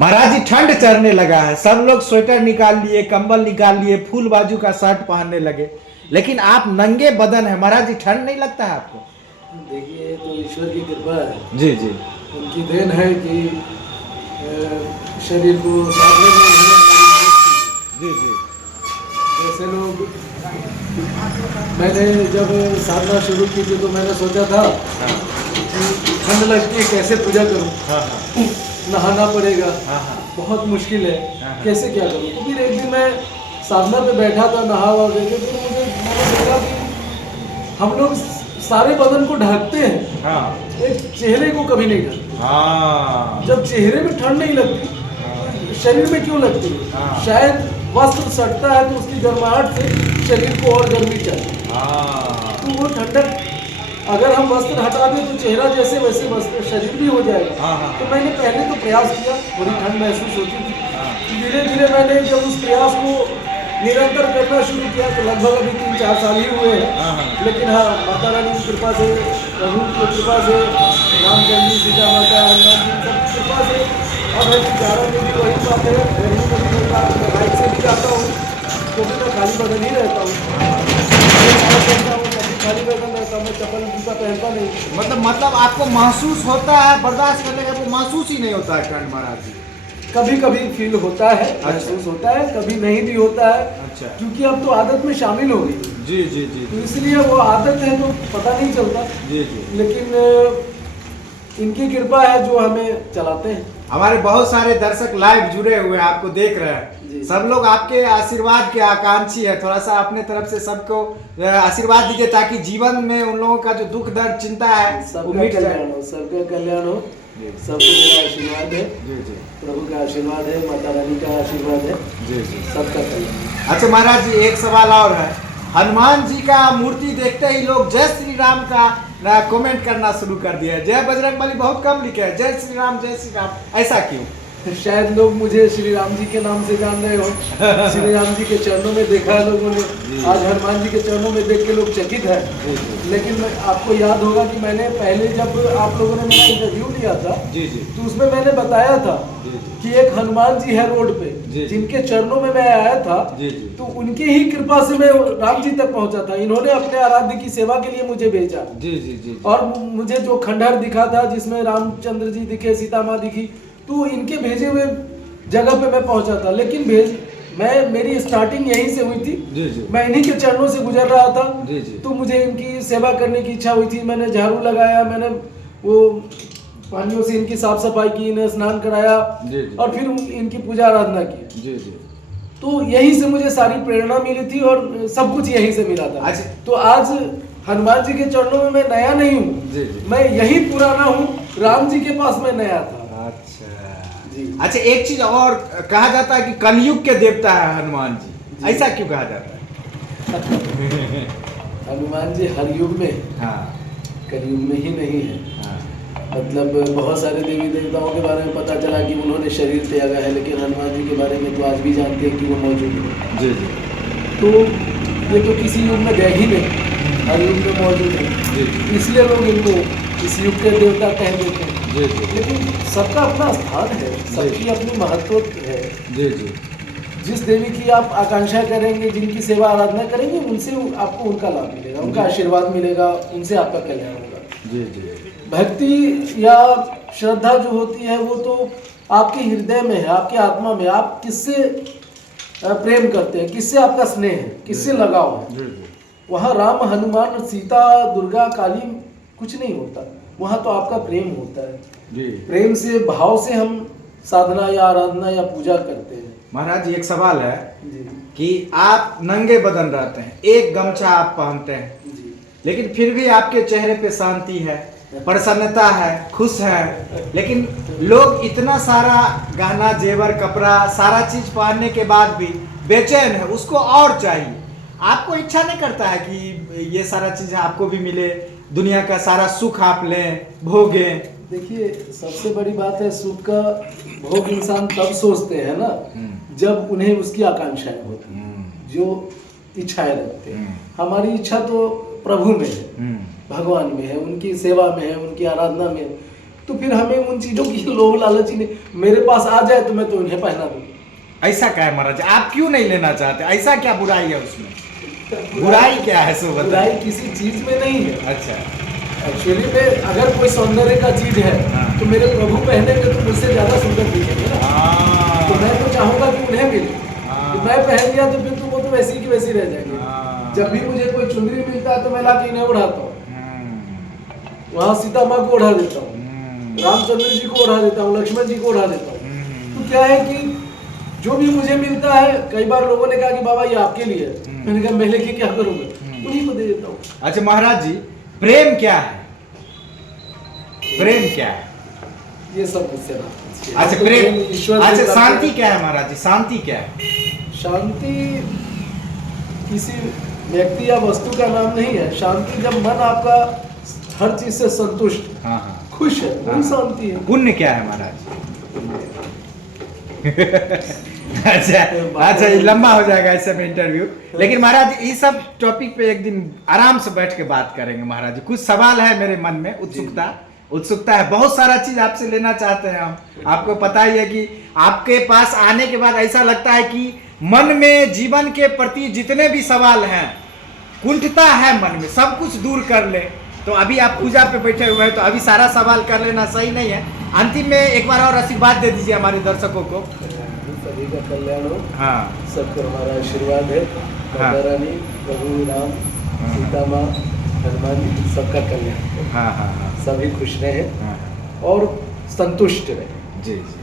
महाराज जी ठंड चढ़ने लगा है, सब लोग स्वेटर निकाल लिए, कंबल निकाल लिए, फूल बाजू का शर्ट पहनने लगे, लेकिन आप नंगे बदन है। महाराज जी ठंड नहीं लगता है आपको? देखिए, ये तो ईश्वर की कृपा है। जी जी उनकी देन है कि शरीर को साधने में उन्होंने हमारी मदद जी जी की। जैसे लोग, मैंने जब साधना शुरू की थी तो मैंने सोचा था कि ठंड लगती है, कैसे पूजा करूं, हाँ नहाना पड़ेगा, हाँ हाँ बहुत मुश्किल है, हाँ। कैसे क्या करूं। तो फिर एक दिन मैं साधना पे बैठा था, नहा वहा के, फिर मैंने देखा कि हम लोग सारे बदन को ढकते हैं, हाँ एक चेहरे को कभी नहीं ढकते। हाँ जब चेहरे में ठंड नहीं लगती, हाँ शरीर में क्यों लगती है? हाँ। शायद वस्त्र सटता है तो उसकी गर्माहट से शरीर को और गर्मी चाहिए, हाँ तो वो ठंडक, अगर हम वस्त्र हटा दें तो चेहरा जैसे वैसे वस्त्र शरीर भी हो जाएगा। हाँ, हाँ। तो मैंने पहले तो प्रयास किया, थोड़ी ठंड महसूस होती थी, हाँ। धीरे धीरे मैंने जब उस प्रयास को निरंतर करना शुरू किया तो लगभग अभी 3-4 साल ही हुए हैं। हाँ, हाँ। लेकिन हाँ, माता रानी की कृपा से, प्रभु की कृपा से, रामचंद्र जी, सीता माता, हनुमान जी सबकी कृपा से अब है कि 11 दिन की वही बात है। गर्मी में भी मैं बाइक से भी जाता हूँ तो भी मैं खाली बदन ही रहता हूँ, कभी खाली बदन रहता हूँ, मैं चप्पल जूता पहनता नहीं। मतलब आपको महसूस होता है, बर्दाश्त करने का वो महसूस ही नहीं होता है ठंड महाराज जी? कभी कभी फील होता है, महसूस होता है, कभी नहीं भी होता है। अच्छा। क्योंकि अब तो आदत में शामिल हो गई, जी जी जी तो इसलिए वो आदत है तो पता नहीं चलता। जी जी। लेकिन इनकी कृपा है जो हमें चलाते हैं। हमारे बहुत सारे दर्शक लाइव जुड़े हुए हैं, आपको देख रहे हैं, जी। सब लोग आपके आशीर्वाद के आकांक्षी है। थोड़ा सा अपने तरफ से सबको आशीर्वाद दीजिए ताकि जीवन में उन लोगों का जो दुख दर्द चिंता है वो सबका मिट जाए। कल्याण हो, सबका कल्याण हो, जी। सबको मेरा आशीर्वाद है, जी जी प्रभु का आशीर्वाद है, माता रानी का आशीर्वाद है, जी जी। सबका कल्याण। अच्छा महाराज जी, एक सवाल और है। हनुमान जी का मूर्ति देखते ही लोग जय श्री राम का कमेंट करना शुरू कर दिया है। जय बजरंगबली बहुत कम लिखे हैं, जय श्री राम, ऐसा क्यों? शायद लोग मुझे श्री राम जी के नाम से जान रहे हो, श्री राम जी के चरणों में देखा है लोगों ने, आज हनुमान जी के चरणों में देख के लोग चकित है। लेकिन आपको याद होगा कि मैंने पहले जब आप लोगों ने मेरा इंटरव्यू लिया था जी जी तो उसमें मैंने बताया था जी कि एक हनुमान जी है रोड पे, जी। जिनके चरणों में मैं आया था, जी जी। तो उनकी ही कृपा से मैं राम जी तक पहुंचा था। इन्होंने अपने आराध्य की सेवा के लिए मुझे भेजा, जी जी जी। और मुझे जो खंडहर दिखा था जिसमें रामचंद्र जी दिखे, सीता माँ दिखी, तो इनके भेजे हुए जगह पे मैं पहुंचा था। लेकिन मेरी स्टार्टिंग यहीं से हुई थी। जी जी। मैं इन्हीं के चरणों से गुजर रहा था। जी जी। तो मुझे इनकी सेवा करने की इच्छा हुई थी। मैंने झाड़ू लगाया, मैंने वो पानियों से इनकी साफ सफाई की, इन्हें स्नान कराया, जी जी। और फिर इनकी पूजा आराधना की। जी जी। तो यहीं से मुझे सारी प्रेरणा मिली थी और सब कुछ यहीं से मिला था। अच्छा। तो आज हनुमान जी के चरणों में मैं नया नहीं हूँ, जी जी। मैं यही पुराना हूँ, राम जी के पास मैं नया था। अच्छा जी। अच्छा, एक चीज और कहा जाता है कि कलयुग के देवता है हनुमान जी, ऐसा क्यों कहा जाता है? हनुमान जी हर युग में, हाँ कलयुग में ही नहीं है। हाँ। मतलब बहुत सारे देवी देवताओं के बारे में पता चला कि उन्होंने शरीर त्यागा है, लेकिन हनुमान जी के बारे में तो आज भी जानते हैं कि वो मौजूद है। जी जी तो ये तो किसी युग में गए ही नहीं, हर युग में मौजूद है, जी इसलिए लोग इनको इस युग के देवता कह देते हैं। जी जी लेकिन सबका अपना स्थान है, सबकी अपनी महत्व है। जी जी। जिस देवी की आप आकांक्षा करेंगे, जिनकी सेवा आराधना करेंगे, उनसे आपको उनका लाभ मिलेगा, उनका आशीर्वाद मिलेगा, उनसे आपका कल्याण होगा। जी जी। भक्ति या श्रद्धा जो होती है वो तो आपके हृदय में है, आपके आत्मा में। आप किससे प्रेम करते हैं, किससे आपका स्नेह है, किससे लगाव है। जी जी। वहाँ राम, हनुमान, सीता, दुर्गा, काली कुछ नहीं होता, वहाँ तो आपका प्रेम होता है। जी। प्रेम से, भाव से हम साधना या आराधना या पूजा करते हैं। महाराज जी, एक सवाल है जी कि आप नंगे बदन रहते हैं, एक गमछा आप पहनते हैं, जी। लेकिन फिर भी आपके चेहरे पे शांति है, प्रसन्नता है, खुश है, लेकिन लोग इतना सारा गहना जेवर कपड़ा सारा चीज पहनने के बाद भी बेचैन है, उसको और चाहिए। आपको इच्छा नहीं करता है कि ये सारा चीज आपको भी मिले, दुनिया का सारा सुख आप लें, भोगें? देखिए, सबसे बड़ी बात है, सुख का भोग इंसान तब सोचते हैं ना जब उन्हें उसकी आकांक्षाएं होती हैं, जो इच्छाएं रखते हैं। हमारी इच्छा तो प्रभु में है, भगवान में है, उनकी सेवा में है, उनकी आराधना में है। तो फिर हमें उन चीजों की लोभ लालच ही नहीं, मेरे पास आ जाए तो मैं तो उन्हें पहना दूँ। ऐसा क्या है महाराज, आप क्यों नहीं लेना चाहते? ऐसा क्या बुराई है उसमें? बुराई क्या है सो बुराई बताइए। किसी चीज में नहीं है। अच्छा। एक्चुअली में अगर कोई सौंदर्य का चीज है हाँ। तो मेरे प्रभु पहनेंगे तो मुझसे ज्यादा सुंदर दिखेंगे ना। हाँ। तो मैं तो चाहूंगा कि उन्हें मिले। हाँ। कि मैं पहन लिया तो फिर तो वो तो वैसी की वैसी रह जाएंगे। हाँ। जब भी मुझे कोई चुनरी मिलता है तो मैं लाके इन्हें उड़ाता हूँ, हम्म, वहाँ सीता माँ को उड़ा देता हूँ, हम्म, रामचंद्र जी को उड़ा देता हूँ, लक्ष्मण जी को उड़ा देता हूँ। हम्म, तो क्या है कि जो भी मुझे मिलता है, कई बार लोगों ने कहा कि बाबा ये आपके लिए है, मैंने कहा मैं लेके क्या करूँगा, उन्हीं को दे देता हूँ। अच्छा महाराज जी, प्रेम क्या है? प्रेम क्या है? ये सब मुझसे ना पूछिए। अच्छा तो प्रेम, ईश्वर से अच्छा प्राप्त शांति है। क्या है महाराज जी? शांति क्या है? शांति किसी व्यक्ति या वस्तु का नाम नहीं है। शांति जब मन आपका हर चीज से संतुष्ट, हाँ हाँ। खुश है, वही शांति है। पुण्य क्या है महाराज? अच्छा अच्छा, ये लंबा हो जाएगा इस समय इंटरव्यू, लेकिन महाराज इस सब टॉपिक पे एक दिन आराम से बैठ के बात करेंगे महाराज जी। कुछ सवाल है मेरे मन में, उत्सुकता है, बहुत सारा चीज आपसे लेना चाहते हैं हम। आपको पता ही है कि आपके पास आने के बाद ऐसा लगता है कि मन में जीवन के प्रति जितने भी सवाल हैं, कुंठता है मन में, सब कुछ दूर कर ले। तो अभी आप पूजा पे बैठे हुए हैं तो अभी सारा सवाल कर लेना सही नहीं है। अंतिम में एक बार और आशीर्वाद दे दीजिए हमारे दर्शकों को। सभी का कल्याण हो, हाँ सबको हमारा आशीर्वाद है। माता रानी, प्रभु राम, सीता माँ, हनुमान जी, सबका कल्याण हो। हाँ हाँ हाँ सभी खुश रहे हाँ, और संतुष्ट रहे। जी जी।